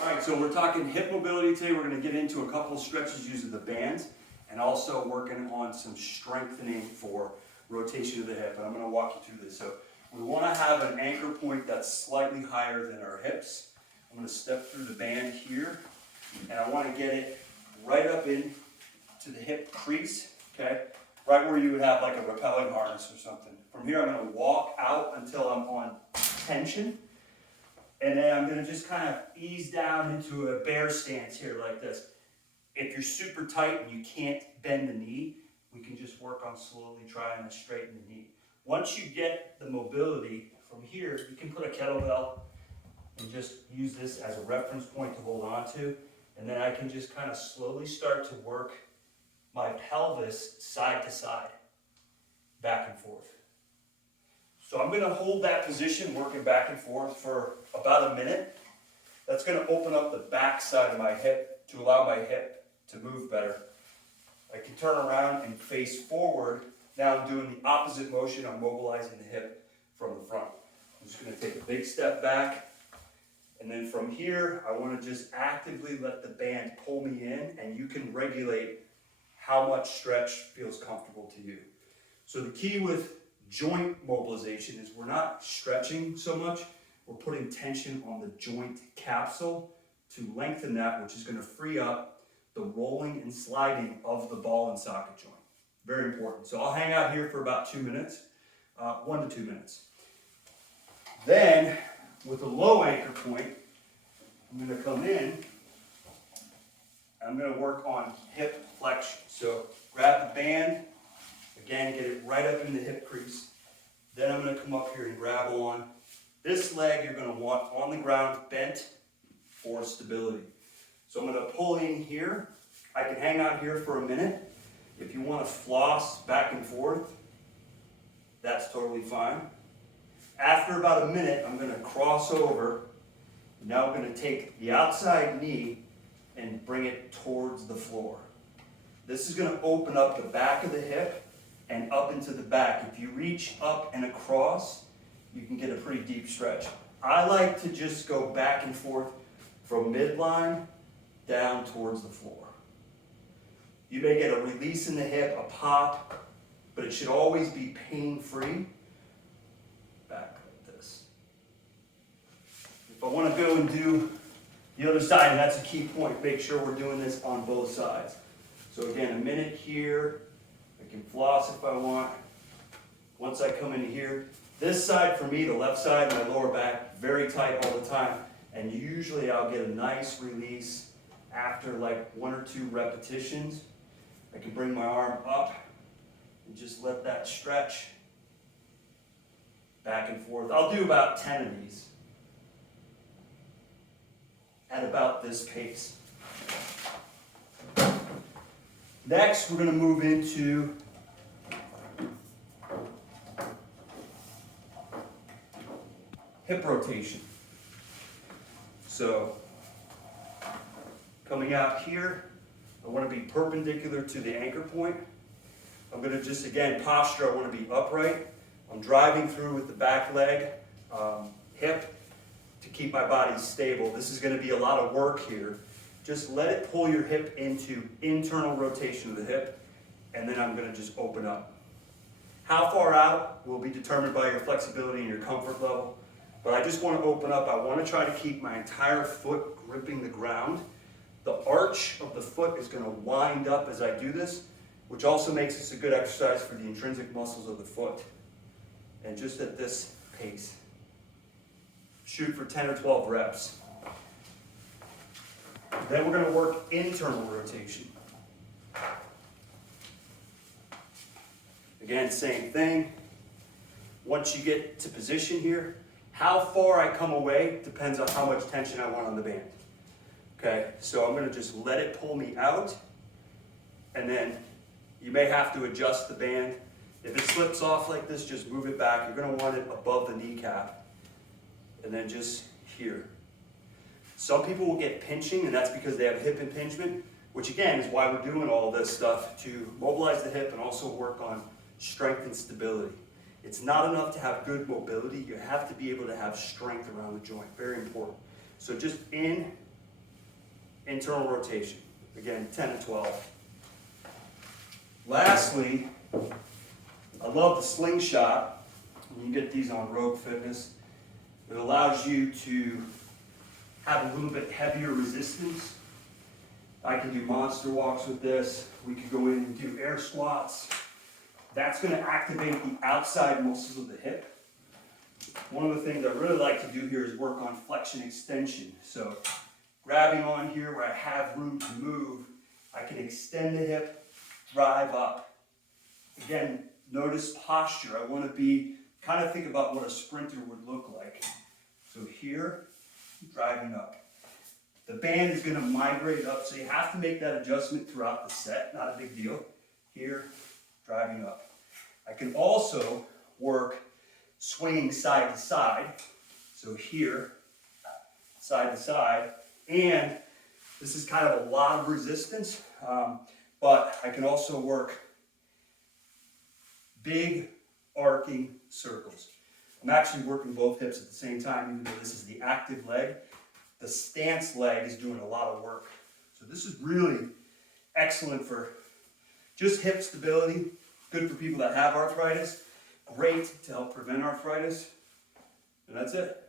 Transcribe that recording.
All right, so we're talking hip mobility today. We're going to get into a couple of stretches using the bands and also working on some strengthening for rotation of the hip. And I'm going to walk you through this. So we want to have an anchor point that's slightly higher than our hips. I'm going to step through the band here, and I want to get it right up in to the hip crease, okay? Right where you would have like a rappelling harness or something. From here, I'm going to walk out until I'm on tension. And then I'm going to just kind of ease down into a bear stance here like this. If you're super tight and you can't bend the knee, we can just work on slowly trying to straighten the knee. Once you get the mobility from here, you can put a kettlebell and just use this as a reference point to hold on to. And then I can just kind of slowly start to work my pelvis side to side, back and forth. So I'm going to hold that position, working back and forth for about a minute. That's going to open up the back side of my hip to allow my hip to move better. I can turn around and face forward. Now I'm doing the opposite motion. I'm mobilizing the hip from the front. I'm just going to take a big step back. And then from here, I want to just actively let the band pull me in, and you can regulate how much stretch feels comfortable to you. So the key with joint mobilization is we're not stretching so much, we're putting tension on the joint capsule to lengthen that, which is going to free up the rolling and sliding of the ball and socket joint. Very important. So I'll hang out here for about 2 minutes, 1 to 2 minutes. Then, with a low anchor point, I'm going to come in, I'm going to work on hip flexion. So grab the band, again, get it right up in the hip crease. Then I'm going to come up here and grab on. This leg you're going to want on the ground, bent for stability. So I'm going to pull in here. I can hang out here for a minute. If you want to floss back and forth, that's totally fine. After about a minute, I'm going to cross over. Now I'm going to take the outside knee and bring it towards the floor. This is going to open up the back of the hip and up into the back. If you reach up and across, you can get a pretty deep stretch. I like to just go back and forth from midline down towards the floor. You may get a release in the hip, a pop, but it should always be pain-free. Back like this. If I want to go and do the other side, and that's a key point, make sure we're doing this on both sides. So again, a minute here. I can floss if I want. Once I come into here, this side for me, the left side, my lower back, very tight all the time. And usually I'll get a nice release after like 1 or 2 repetitions. I can bring my arm up and just let that stretch back and forth. I'll do about 10 of these at about this pace. Next, we're going to move into hip rotation. So, coming out here, I want to be perpendicular to the anchor point. I'm going to just, again, posture, I want to be upright. I'm driving through with the back leg, hip, to keep my body stable. This is going to be a lot of work here. Just let it pull your hip into internal rotation of the hip, and then I'm going to just open up. How far out will be determined by your flexibility and your comfort level, but I just want to open up. I want to try to keep my entire foot gripping the ground. The arch of the foot is going to wind up as I do this, which also makes this a good exercise for the intrinsic muscles of the foot. And just at this pace. Shoot for 10 or 12 reps. Then we're going to work internal rotation. Again, same thing. Once you get to position here, how far I come away depends on how much tension I want on the band. Okay, so I'm going to just let it pull me out, and then you may have to adjust the band. If it slips off like this, just move it back. You're going to want it above the kneecap, and then just here. Some people will get pinching, and that's because they have hip impingement, which again is why we're doing all this stuff, to mobilize the hip and also work on strength and stability. It's not enough to have good mobility. You have to be able to have strength around the joint. Very important. So just in internal rotation. Again, 10 and 12. Lastly, I love the slingshot. You get these on Rogue Fitness. It allows you to have a little bit heavier resistance. I can do monster walks with this. We could go in and do air squats. That's going to activate the outside muscles of the hip. One of the things I really like to do here is work on flexion extension. So grabbing on here where I have room to move, I can extend the hip, drive up. Again, notice posture. I want to be, kind of think about what a sprinter would look like. So here, driving up. The band is going to migrate up, so you have to make that adjustment throughout the set, not a big deal. Here, driving up. I can also work swinging side to side. So here, side to side, and this is kind of a lot of resistance, but I can also work big arcing circles. I'm actually working both hips at the same time, even though this is the active leg. The stance leg is doing a lot of work. So this is really excellent for just hip stability, good for people that have arthritis, great to help prevent arthritis, and that's it.